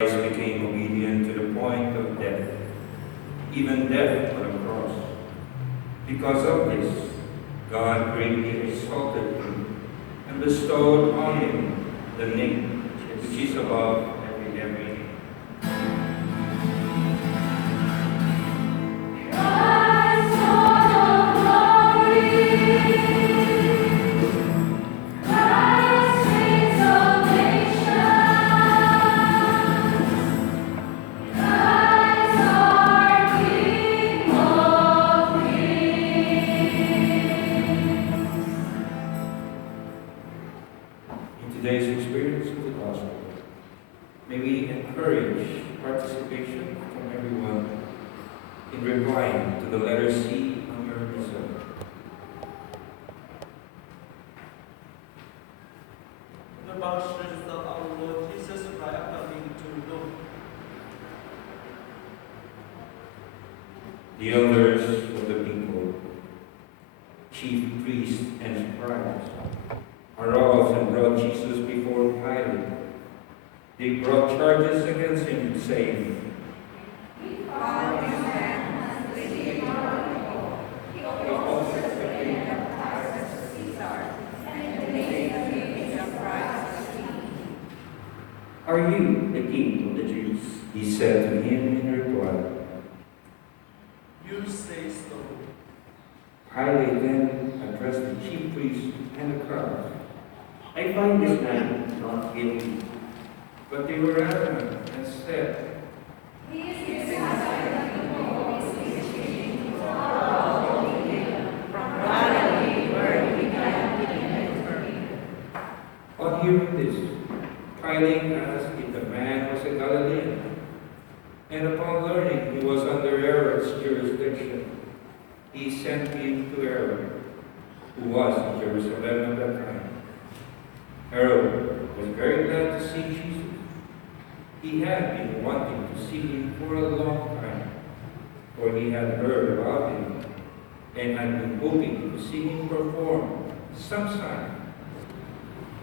Christ became obedient to the point of death, even death on a cross. Because of this, God greatly exalted him and bestowed on him the name which is above every name. Today's experience of the gospel, may we encourage participation from everyone in replying to the letter C on your result. The pastors of our Lord Jesus Christ coming to know. The elders of the people, chief priests and scribes, arose and brought Jesus before Pilate. They brought charges against him, saying, We found this man as leading our people. He opposed the reign of Titus Caesar, and made the king of Christ as king. Are you the king of the Jews? He said to him in reply. You say so. Pilate then addressed the chief priests and the crowd. I find this man not guilty. But they were adamant and said, He is the Messiah of the people. He is teaching to all from Galilee, where he began ministry. on hearing this, Pilate asked if the man was a Galilean. And upon learning he was under Herod's jurisdiction, he sent him to Herod, who was in Jerusalem at that time. Herod was very glad to see Jesus. He had been wanting to see him for a long time, for he had heard about him and had been hoping to see him perform some sign.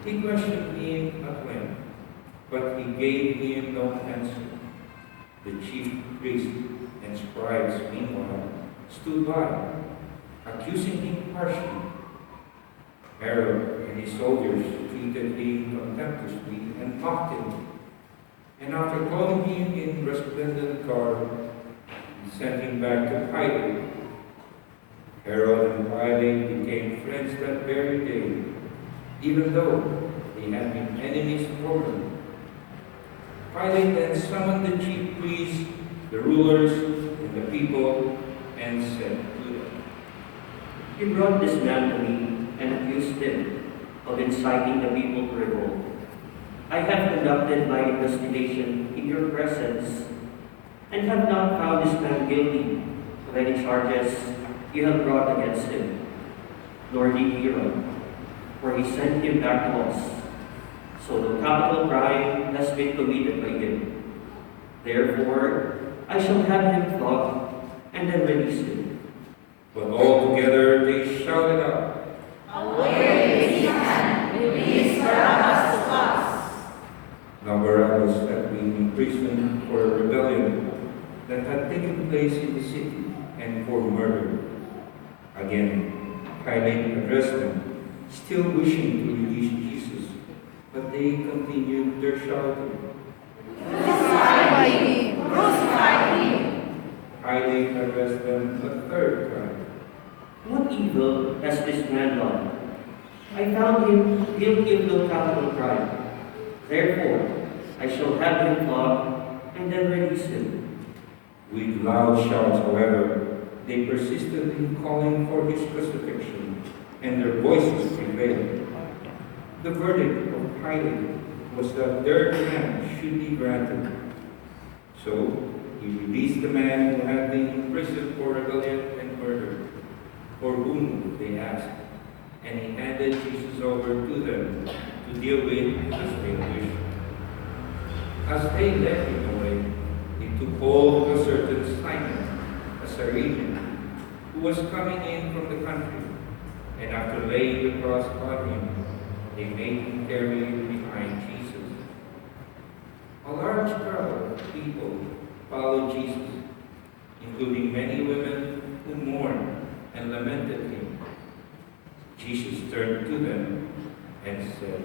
He questioned him at length, but he gave him no answer. The chief priests and scribes, meanwhile, stood by, accusing him harshly. Herod and his soldiers treated him contemptuously and mocked him. And after clothing him in resplendent garb, he sent him back to Pilate. Herod and Pilate became friends that very day, even though they had been enemies formerly. Pilate then summoned the chief priests, the rulers, and the people, and said to them, You brought this man to me and accused him of inciting the people to revolt. I have conducted my investigation in your presence and have not found this man guilty of any charges you have brought against him, nor did Herod, for he sent him back to us. So no capital crime has been committed by him. Therefore, I shall have him flogged and then release him. but all together they shouted out, Away this man, release Barabbas to us. Now Barabbas had been imprisoned for a rebellion that had taken place in the city and for murder. Again, Pilate addressed them, still wishing to release Jesus, but they continued their shouting. Crucify him! Crucify him! Pilate addressed them a third time. What evil has this man done? I found him guilty of no capital crime. Therefore, I shall have him flogged and then release him. With loud shouts, however, they persisted in calling for his crucifixion, and their voices prevailed. The verdict of Pilate was that their demand should be granted. So he released the man who had been imprisoned for rebellion and murder, for whom they asked, and he handed Jesus over to them to deal with as they wished. As they led him away, they took hold of a certain Simon, a Cyrenian, who was coming in from the country, and after laying the cross on him, they made him carry it behind Jesus. A large crowd of people followed Jesus, including many women who mourned and lamented him. Jesus turned to them and said,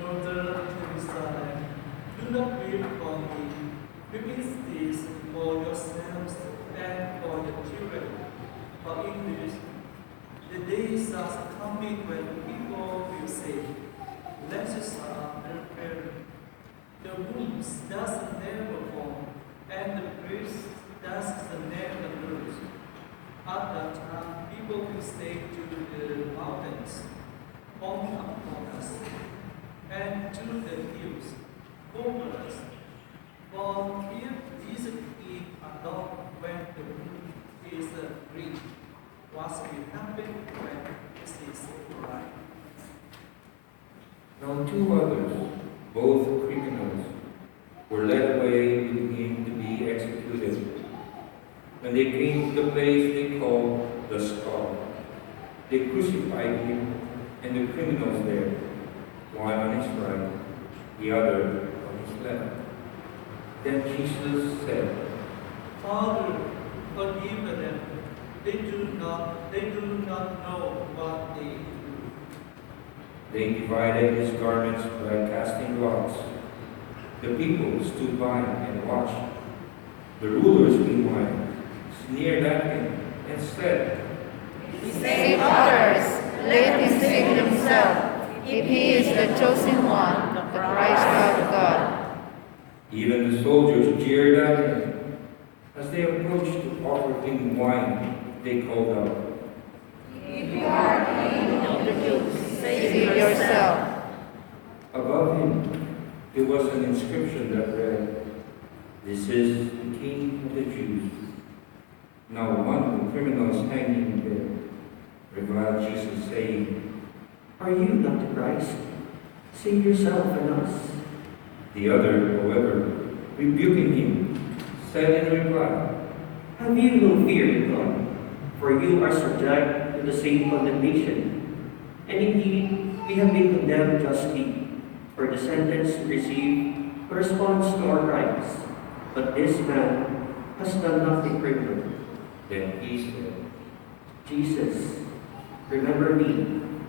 Daughter Jerusalem, do not weep for me. Weep this for yourselves and for the children. For in this, the days are coming when people will say, blessed are the parents. The wombs does never form, and the breast does never bruise. At that time, people will say to the mountains, fall upon us, and to the hills, over us. For if these things are not when the womb is free, what will happen when this is right? Now 2 others, both criminals, were led away with him to be executed. When they came to the place they called the Skull, they crucified him and the criminals there, one on his right, the other on his left. Then Jesus said, Father, forgive them. They do not know what they do. They divided his garments by casting lots. The people stood by and watched. The rulers, meanwhile, sneered at him and said, Save others, let him save himself, if he is the chosen one, the Christ of God. Even the soldiers jeered at him. As they approached to offer him wine, they called out, If you are king of the Jews, save yourself. Above him there was an inscription that read, This is the King of the Jews. Now one of the criminals hanging there reviled Jesus, saying, Are you not the Christ? Save yourself and us. The other, however, rebuking him, said in reply, Have you no fear in God? For you are subject to the same condemnation. And indeed, we have been condemned justly, for the sentence received corresponds to our crimes. But this man has done nothing criminal. Then he said, Jesus, remember me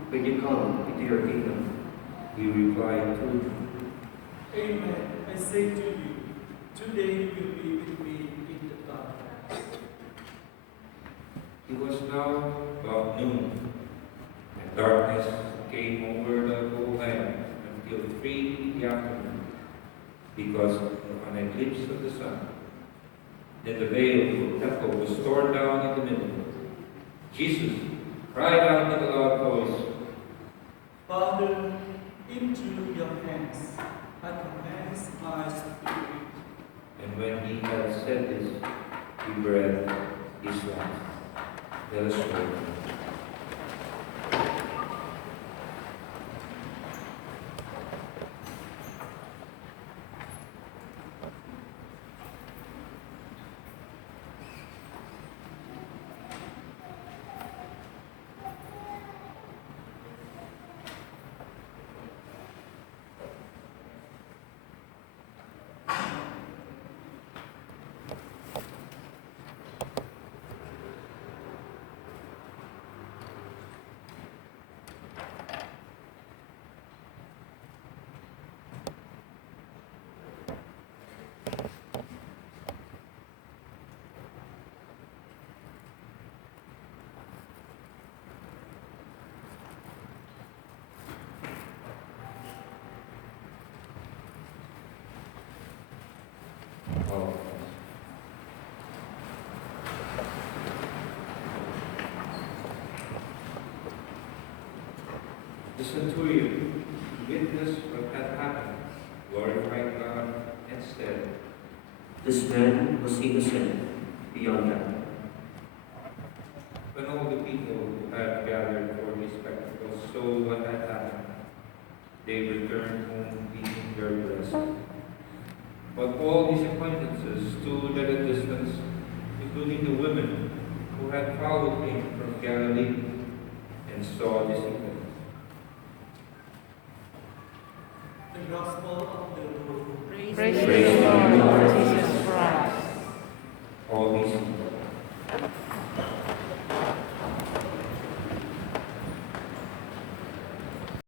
when you come into your kingdom. He replied to him, Amen. I say to you, today you will be with me in the paradise. It was now about noon, and darkness came over the whole land until 3 in the afternoon, because of an eclipse of the sun. Then the veil of the temple was torn down in the middle. Jesus cried out in a loud voice, Father, into your hands I commend my spirit. and when he had said this, he breathed his last. Let us pray. Oh. The centurion witnessed what had happened, glorified God, and said, This man was innocent beyond doubt. When all the people who had gathered for his spectacle saw what had happened, they returned home beating their breasts. But all his acquaintances stood at a distance, including the women who had followed him from Galilee and saw this event. The Praise the Lord.